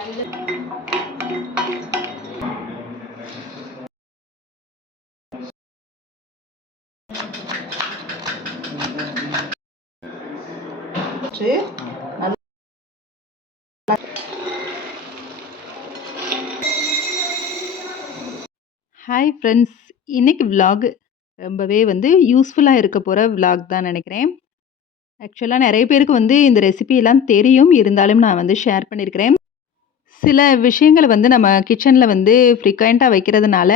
Hi friends, இன்னைக்கு vlog ரொம்பவே யூஸ்ஃபுல்லாக இருக்க போகிற விலாக் தான் நினைக்கிறேன். ஆக்சுவலாக நிறைய பேருக்கு இந்த ரெசிபியெல்லாம் தெரியும், இருந்தாலும் நான் ஷேர் பண்ணியிருக்கிறேன். சில விஷயங்கள நம்ம கிச்சனில் ஃப்ரீக்வெண்ட்டாக வைக்கிறதுனால,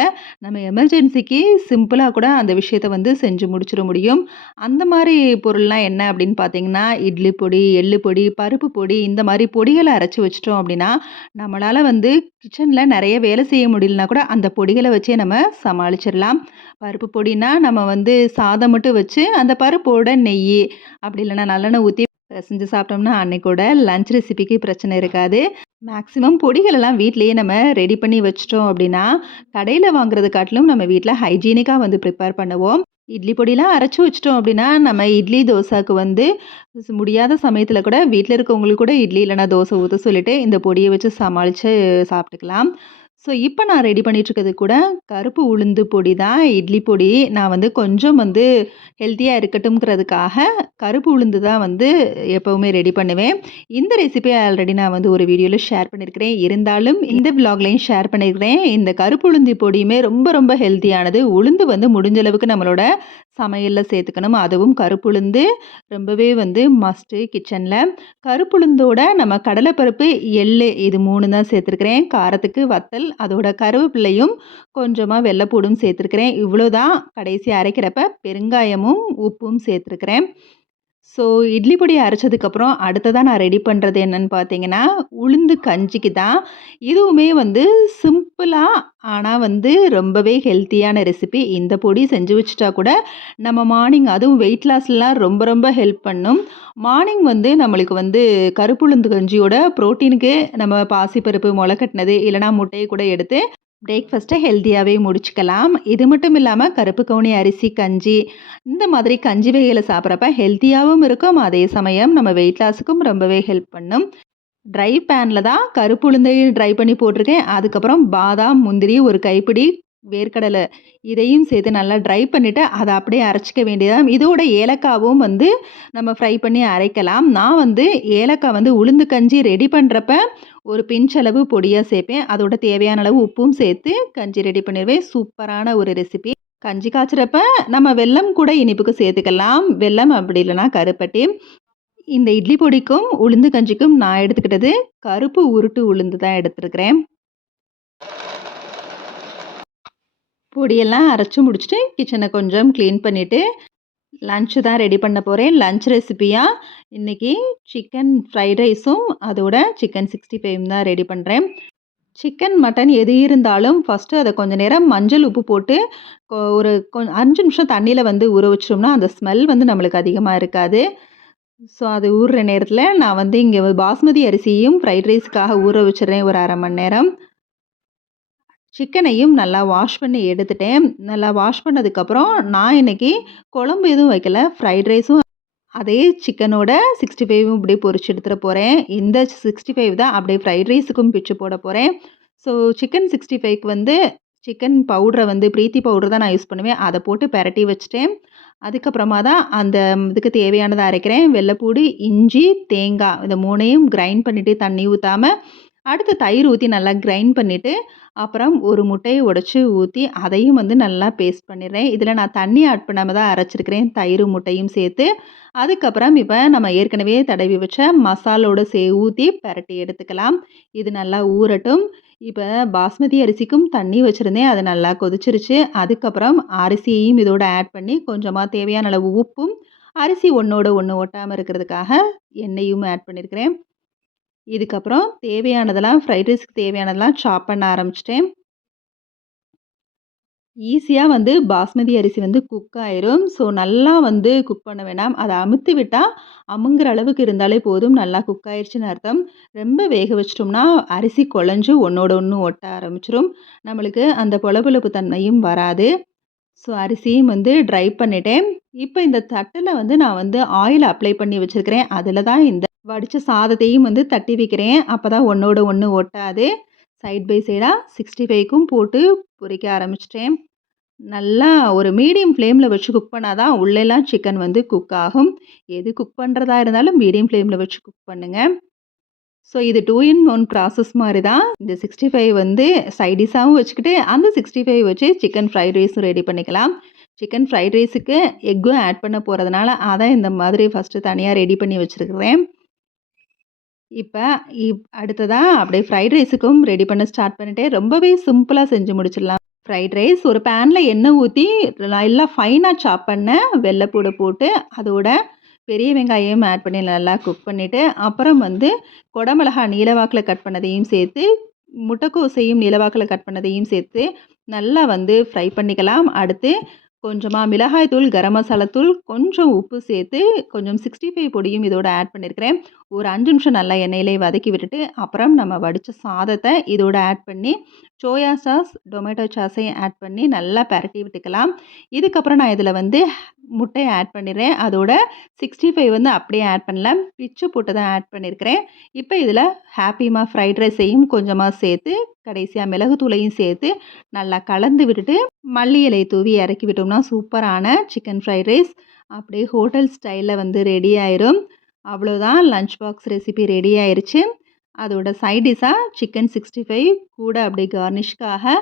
நம்ம எமர்ஜென்சிக்கு சிம்பிளாக கூட அந்த விஷயத்த செஞ்சு முடிச்சிட முடியும். அந்த மாரி பொருள்லாம் என்ன அப்படின்னு பார்த்தீங்கன்னா, இட்லி பொடி, எள்ளு பொடி, பருப்பு பொடி இந்த மாரி பொடிகள அரைச்சு வச்சுட்டோம் அப்படின்னா, நம்மளால கிச்சனில் நிறைய வேலை செய்ய முடியலனா கூட அந்த பொடிகள வச்சே நம்ம சமாளிச்சிடலாம். பருப்பு பொடினா நம்ம சாதம் மட்டும் வச்சு, அந்த பருப்போட நெய்யி, அப்படி இல்லைன்னா நல்லெண்ணெய் ஊத்தி செஞ்சு சாப்பிட்டோம்னா, அன்னைக்கோட லஞ்ச் ரெசிபிக்கு பிரச்சனை இருக்காது. மேக்ஸிமம் பொடிகளெல்லாம் வீட்லயே நம்ம ரெடி பண்ணி வச்சுட்டோம் அப்படின்னா, கடையில வாங்குறத காட்டிலும் நம்ம வீட்ல ஹைஜீனிக்கா ப்ரிப்பேர் பண்ணுவோம். இட்லி பொடிலாம் அரைச்சு வச்சுட்டோம் அப்படின்னா, நம்ம இட்லி, தோசைக்கு முடியாத சமயத்தில கூட வீட்ல இருக்கவங்களுக்கு கூட இட்லி இல்லைனா தோசை ஊத்த சொல்லிட்டு, இந்த பொடிய வச்சு சமாளிச்சு சாப்பிட்டுக்கலாம். ஸோ, இப்போ நான் ரெடி பண்ணிட்டுருக்கிறது கூட கருப்பு உளுந்து பொடி தான். இட்லி பொடி நான் கொஞ்சம் ஹெல்த்தியா இருக்கட்டும்ங்கிறதுக்காக கருப்பு உளுந்து தான் எப்பவுமே ரெடி பண்ணுவேன். இந்த ரெசிபிய ஆல்ரெடி நான் ஒரு வீடியோல ஷேர் பண்ணியிருக்கிறேன். இருந்தாலும் இந்த விலாக்லயும் ஷேர் பண்ணியிருக்கிறேன். இந்த கருப்பு உளுந்து பொடியுமே ரொம்ப ரொம்ப ஹெல்த்தியானது. உளுந்து முடிஞ்ச அளவுக்கு நம்மளோட சமையல்ல சேர்த்துக்கணும். அதுவும் கருப்புளுந்து ரொம்பவே மஸ்ட்டு கிச்சன்ல. கருப்புளுந்தோட நம்ம கடலைப்பருப்பு, எள்ளு இது 3 தான் சேர்த்துருக்கிறேன். காரத்துக்கு வத்தல், அதோட கருவேப்பிலையும், கொஞ்சமா வெள்ளைப்பூடும் சேர்த்துருக்கிறேன். இவ்வளோதான். கடைசி அரைக்கிறப்ப பெருங்காயமும், உப்பும் சேர்த்துருக்கிறேன். ஸோ, இட்லி பொடி அரைச்சதுக்கப்புறம் அடுத்ததா நான் ரெடி பண்ணுறது என்னன்னு பார்த்தீங்கன்னா, உளுந்து கஞ்சிக்கு தான். இதுவுமே சிம்பிளா ஆனா ரொம்பவே ஹெல்த்தியான ரெசிபி. இந்த பொடி செஞ்சு வச்சுட்டா கூட நம்ம மார்னிங் அதுவும் வெயிட் லாஸ்லாம் ரொம்ப ரொம்ப ஹெல்ப் பண்ணும். மார்னிங் நம்மளுக்கு கருப்புளுந்து கஞ்சியோட புரோட்டீனுக்கு நம்ம பாசிப்பருப்பு மொளக்கட்டினது இல்லைனா முட்டையை கூட எடுத்து பிரேக்ஃபாஸ்ட்டை ஹெல்த்தியாகவே முடிச்சுக்கலாம். இது மட்டும் இல்லாமல் கருப்பு கவுனி அரிசி கஞ்சி, இந்த மாதிரி கஞ்சி வகைகளை சாப்பிட்றப்ப ஹெல்த்தியாகவும் இருக்கும். அதே சமயம் நம்ம வெயிட் லாஸுக்கும் ரொம்பவே ஹெல்ப் பண்ணும். ட்ரை பேனில் தான் கருப்பு உளுந்தையும் ட்ரை பண்ணி போட்டிருக்கேன். அதுக்கப்புறம் பாதாம், முந்திரி, ஒரு கைப்பிடி வேர்க்கடலை இதையும் சேர்த்து நல்லா ட்ரை பண்ணிவிட்டு அதை அப்படியே அரைச்சிக்க வேண்டியதான். இதோட ஏலக்காவும் நம்ம ஃப்ரை பண்ணி அரைக்கலாம். நான் ஏலக்காய் உளுந்து கஞ்சி ரெடி பண்ணுறப்ப ஒரு பிஞ்ச் அளவு பொடியாக சேர்ப்பேன். அதோட தேவையான அளவு உப்பும் சேர்த்து கஞ்சி ரெடி பண்ணிடுவேன். சூப்பரான ஒரு ரெசிபி. கஞ்சி காய்ச்சறப்ப நம்ம வெல்லம் கூட இனிப்புக்கு சேர்த்துக்கலாம். வெல்லம் அப்படி இல்லைனா கருப்பட்டி. இந்த இட்லி பொடிக்கும் உளுந்து கஞ்சிக்கும் நான் எடுத்துக்கிட்டது கருப்பு உருட்டு உளுந்து தான் எடுத்துருக்கிறேன். பொடியெல்லாம் அரைச்சி முடிச்சுட்டு கிச்சனை கொஞ்சம் க்ளீன் பண்ணிவிட்டு லன்ச்சு தான் ரெடி பண்ண போகிறேன். லன்ச் ரெசிபியாக இன்றைக்கி சிக்கன் ஃப்ரைட் ரைஸும் அதோட சிக்கன் 65 தான் ரெடி பண்ணுறேன். சிக்கன், மட்டன் எது இருந்தாலும் ஃபஸ்ட்டு அதை கொஞ்சம் நேரம் மஞ்சள், உப்பு போட்டு ஒரு 5 நிமிஷம் தண்ணியில் ஊற வச்சிட்டோம்னா அந்த ஸ்மெல் நம்மளுக்கு அதிகமாக இருக்காது. ஸோ, அது ஊறுற நேரத்தில் நான் இங்கே பாஸ்மதி அரிசியும் ஃப்ரைட் ரைஸ்க்காக ஊற வச்சிடுறேன் ஒரு 1/2 மணி நேரம். சிக்கனையும் நல்லா வாஷ் பண்ணி எடுத்துட்டேன். நல்லா வாஷ் பண்ணதுக்கப்புறம் நான் இன்றைக்கி குழம்பு எதுவும் வைக்கல. ஃப்ரைட் ரைஸும் அதே சிக்கனோட 65ம் இப்படியே பொரிச்சு எடுத்துகிற போகிறேன். இந்த 65 தான் அப்படியே ஃப்ரைட் ரைஸுக்கும் பிச்சு போட போகிறேன். ஸோ, சிக்கன் 65க்கு சிக்கன் பவுடரை பிரீத்தி பவுடர் தான் நான் யூஸ் பண்ணுவேன். அதை போட்டு பெரட்டி வச்சுட்டேன். அதுக்கப்புறமா தான் அந்த இதுக்கு தேவையானதை அரைக்கிறேன். வெள்ளைப்பூடு, இஞ்சி, தேங்காய் இந்த 3யும் கிரைண்ட் பண்ணிவிட்டு தண்ணி ஊற்றாமல் அடுத்து தயிர் ஊற்றி நல்லா கிரைண்ட் பண்ணிவிட்டு அப்புறம் ஒரு முட்டையை உடைச்சி ஊற்றி அதையும் நல்லா பேஸ்ட் பண்ணிடுறேன். இதில் நான் தண்ணி ஆட் பண்ணாமல் தான் அரைச்சிருக்கிறேன். தயிரும் முட்டையும் சேர்த்து அதுக்கப்புறம் இப்போ நம்ம ஏற்கனவே தடவி வச்ச மசாலோடு ஊற்றி பெரட்டி எடுத்துக்கலாம். இது நல்லா ஊறட்டும். இப்போ பாஸ்மதி அரிசிக்கும் தண்ணி வச்சுருந்தேன். அது நல்லா கொதிச்சிருச்சு. அதுக்கப்புறம் அரிசியையும் இதோட ஆட் பண்ணி கொஞ்சமாக தேவையான அளவு உப்பும் அரிசி ஒன்றோட ஒன்று ஒட்டாமல் இருக்கிறதுக்காக எண்ணெயும் ஆட் பண்ணியிருக்கிறேன். இதுக்கப்புறம் தேவையானதெல்லாம் ஃப்ரைட் ரைஸ்க்கு தேவையானதெல்லாம் சாப் பண்ண ஆரம்பிச்சிட்டேன். ஈஸியாக பாஸ்மதி அரிசி குக் ஆயிரும். ஸோ, நல்லா குக் பண்ண வேண்டாம். அதை அமுத்தி விட்டால் அமுங்குற அளவுக்கு இருந்தாலே போதும். நல்லா குக் ஆயிடுச்சுன்னு அர்த்தம். ரொம்ப வேக வச்சிட்டோம்னா அரிசி குழஞ்சு ஒன்றோட ஒன்று ஒட்ட ஆரம்பிச்சிரும். நம்மளுக்கு அந்த பொலபொலப்பு தன்மையும் வராது. ஸோ, அரிசியும் ட்ரை பண்ணிட்டேன். இப்போ இந்த தட்டில் நான் ஆயில் அப்ளை பண்ணி வச்சுருக்கிறேன். அதில் தான் இந்த வடித்த சாதத்தையும் வந்து தட்டி வைக்கிறேன். அப்போ தான் ஒன்றோட ஒன்று ஒட்டாது. சைட் பை சைடாக 65க்கும் போட்டு பொரிக்க ஆரம்பிச்சிட்டேன். நல்லா ஒரு மீடியம் ஃப்ளேமில் வச்சு குக் பண்ணால் தான் உள்ளெல்லாம் சிக்கன் வந்து குக் ஆகும். எது குக் பண்ணுறதா இருந்தாலும் மீடியம் ஃப்ளேமில் வச்சு குக் பண்ணுங்கள். ஸோ இது 2 இன் 1 ப்ராசஸ் மாதிரி தான். இந்த 65 வந்து சைட் டிஷ்ஷாகவும் வச்சுக்கிட்டு அந்த 65 வச்சு சிக்கன் ஃப்ரைட் ரைஸும் ரெடி பண்ணிக்கலாம். சிக்கன் ஃப்ரைட் ரைஸுக்கு எக்கும் ஆட் பண்ண போகிறதுனால அதை இந்த மாதிரி ஃபஸ்ட்டு தனியாக ரெடி பண்ணி வச்சுருக்கிறேன். இப்போ அடுத்ததா அப்படியே ஃப்ரைட் ரைஸுக்கும் ரெடி பண்ண ஸ்டார்ட் பண்ணிட்டேன். ரொம்பவே சிம்பிளாக செஞ்சு முடிச்சிடலாம். ஃப்ரைட் ரைஸ் ஒரு பேனில் எண்ணெய் ஊற்றி நல்லா ஃபைனாக சாப் பண்ண வெள்ளைப்பூடை போட்டு அதோட பெரிய வெங்காயம் ஆட் பண்ணி நல்லா குக் பண்ணிவிட்டு அப்புறம் வந்து குடமிளகா நீளவாக்கில் கட் பண்ணதையும் சேர்த்து முட்டைக்கோசையும் நீளவாக்கில் கட் பண்ணதையும் சேர்த்து நல்லா வந்து ஃப்ரை பண்ணிக்கலாம். அடுத்து கொஞ்சமாக மிளகாய் தூள், கரம் மசாலா தூள், கொஞ்சம் உப்பு சேர்த்து கொஞ்சம் 65 பொடியும் இதோட ஆட் பண்ணியிருக்கிறேன். ஒரு 5 நிமிஷம் நல்லா எண்ணெயிலே வதக்கி விட்டுட்டு அப்புறம் நம்ம வடித்த சாதத்தை இதோட ஆட் பண்ணி சோயா சாஸ், டொமேட்டோ சாஸையும் ஆட் பண்ணி நல்லா பரட்டி விட்டுக்கலாம். இதுக்கப்புறம் நான் இதில் வந்து முட்டையை ஆட் பண்ணிடுறேன். அதோட 65 வந்து அப்படியே ஆட் பண்ணல, பிச்சு போட்டு தான் ஆட் பண்ணியிருக்கிறேன். இப்போ இதில் ஹாப்பிமா ஃப்ரைட் ரைஸையும் கொஞ்சமாக சேர்த்து கடைசியாக மிளகுத்தூளையும் சேர்த்து நல்லா கலந்து விட்டுட்டு மல்லி இலை தூவி இறக்கி விட்டோம்னா சூப்பரான சிக்கன் ஃப்ரைட் ரைஸ் அப்படியே ஹோட்டல் ஸ்டைலில் வந்து ரெடி ஆயிரும். அவ்வளோதான், லஞ்ச் பாக்ஸ் ரெசிபி ரெடி ஆயிருச்சு. அதோட சைட் டிஷ்ஷாக சிக்கன் 65 கூட அப்படியே கார்னிஷ்காக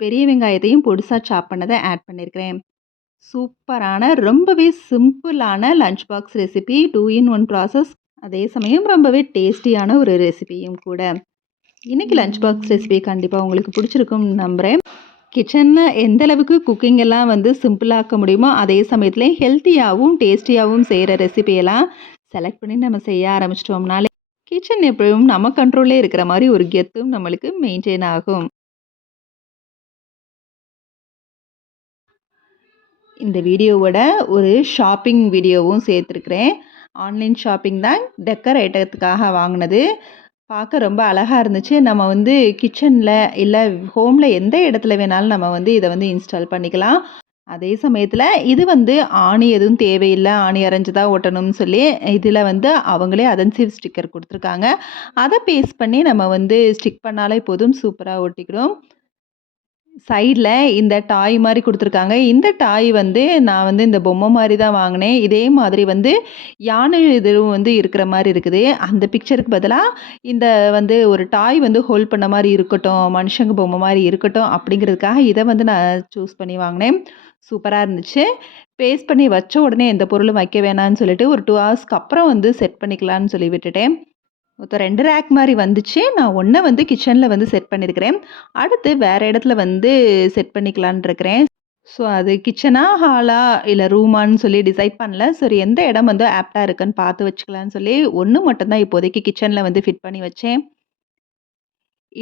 பெரிய வெங்காயத்தையும் பொடிசாக சாப் பண்ணதை ஆட் பண்ணியிருக்கிறேன். சூப்பரான ரொம்பவே சிம்பிளான லஞ்ச் பாக்ஸ் ரெசிபி, 2 இன் 1 ப்ராசஸ், அதே சமயம் ரொம்பவே டேஸ்டியான ஒரு ரெசிபியும் கூட. இன்றைக்கி லஞ்ச் பாக்ஸ் ரெசிபி கண்டிப்பாக உங்களுக்கு பிடிச்சிருக்கும்னு நம்புகிறேன். கிச்சனில் எந்த அளவுக்கு குக்கிங் எல்லாம் வந்து சிம்பிளாக்க முடியுமோ அதே சமயத்தில் ஹெல்த்தியாகவும் டேஸ்டியாகவும் செய்கிற ரெசிபியெல்லாம் செலக்ட் பண்ணி நம்ம செய்ய ஆரம்பிச்சிட்டோம்னாலே கிச்சன் எப்பவும் நம்ம கண்ட்ரோல்லே இருக்கிற மாதிரி ஒரு கெத்தும் நம்மளுக்கு மெயின்டைன் ஆகும். இந்த வீடியோவோட ஒரு ஷாப்பிங் வீடியோவும் சேர்த்துருக்குறேன். ஆன்லைன் ஷாப்பிங் தான், டெக்கர் ஐட்டத்துக்காக வாங்கினது. பார்க்க ரொம்ப அழகாக இருந்துச்சு. நம்ம வந்து கிச்சனில் இல்லை ஹோமில் எந்த இடத்துல வேணாலும் நம்ம வந்து இதை வந்து இன்ஸ்டால் பண்ணிக்கலாம். அதே சமயத்தில் இது வந்து ஆணி எதுவும் தேவையில்லை, ஆணி அரைஞ்சு தான் ஒட்டணும்னு சொல்லி இதில் வந்து அவங்களே அதன்சிவ் ஸ்டிக்கர் கொடுத்துருக்காங்க. அதை பேஸ்ட் பண்ணி நம்ம வந்து ஸ்டிக் பண்ணாலே போதும், சூப்பராக ஒட்டிக்கிறோம். சைடில் இந்த டாய் மாதிரி கொடுத்துருக்காங்க. இந்த டாய் வந்து நான் வந்து இந்த பொம்மை மாதிரி தான் வாங்கினேன். இதே மாதிரி வந்து யானை இதுவும் வந்து இருக்கிற மாதிரி இருக்குது. அந்த பிக்சருக்கு பதிலாக இந்த வந்து ஒரு டாய் வந்து ஹோல்ட் பண்ண மாதிரி இருக்கட்டும், மனுஷங்க பொம்மை மாதிரி இருக்கட்டும் அப்படிங்கிறதுக்காக இதை வந்து நான் சூஸ் பண்ணி வாங்கினேன். சூப்பராக இருந்துச்சு. பேஸ்ட் பண்ணி வச்ச உடனே எந்த பொருளும் வைக்க வேணான்னு சொல்லிட்டு ஒரு 2 ஹவர்ஸ்க்கு அப்புறம் வந்து செட் பண்ணிக்கலான்னு சொல்லி விட்டுட்டேன். மொத்தம் 2 ரேக் மாதிரி வந்துச்சு. நான் ஒன்றை வந்து கிச்சனில் வந்து செட் பண்ணியிருக்கிறேன். அடுத்து வேறு இடத்துல வந்து செட் பண்ணிக்கலான்னு இருக்கிறேன். ஸோ அது கிச்சனா, ஹாலா இல்லை ரூமான்னு சொல்லி டிசைட் பண்ணல. சரி, எந்த இடம் வந்து ஆப்டாக இருக்குன்னு பார்த்து வச்சுக்கலான்னு சொல்லி ஒன்று மட்டும்தான் இப்போதைக்கு கிச்சனில் வந்து ஃபிட் பண்ணி வச்சேன்.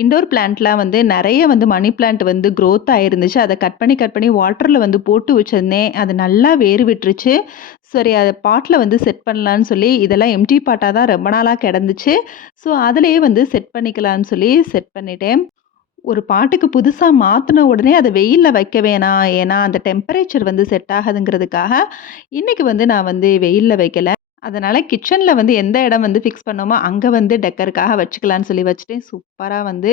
இன்டோர் பிளான்ட்லாம் வந்து நிறைய வந்து மணி பிளான்ட் வந்து க்ரோத் ஆயிருந்துச்சு. அதை கட் பண்ணி வாட்டரில் வந்து போட்டு வச்சிருந்தேன். அது நல்லா வேர் விட்டுருச்சு. சரி, அதை பாட்டில் வந்து செட் பண்ணலான்னு சொல்லி இதெல்லாம் எம்டி பாட்டாக தான் ரொம்ப நாளாக கிடந்துச்சு. ஸோ அதிலேயே வந்து செட் பண்ணிக்கலான்னு சொல்லி செட் பண்ணிட்டேன். ஒரு பாட்டுக்கு புதுசாக மாற்றின உடனே அதை வெயிலில் வைக்க வேணாம், ஏன்னா அந்த டெம்பரேச்சர் வந்து செட் ஆகுதுங்கிறதுக்காக இன்றைக்கி வந்து நான் வந்து வெயிலில் வைக்கல. அதனால் கிச்சனில் வந்து எந்த இடம் வந்து ஃபிக்ஸ் பண்ணோமோ அங்கே வந்து டெக்கருக்காக வச்சுக்கலான்னு சொல்லி வச்சுட்டேன். சூப்பராக வந்து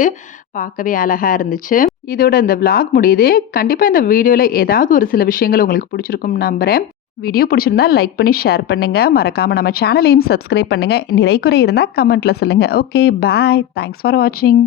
பார்க்கவே அழகாக இருந்துச்சு. இதோட இந்த விளாக் முடியுது. கண்டிப்பாக இந்த வீடியோவில் ஏதாவது ஒரு சில விஷயங்கள் உங்களுக்கு பிடிச்சிருக்கும்னு நம்புகிறேன். வீடியோ பிடிச்சிருந்தா லைக் பண்ணி ஷேர் பண்ணுங்கள். மறக்காமல் நம்ம சேனலையும் சப்ஸ்கிரைப் பண்ணுங்கள். நிறை குறை இருந்தால் கமெண்ட்டில் சொல்லுங்கள். Okay, bye. தேங்க்ஸ் ஃபார் வாட்சிங்.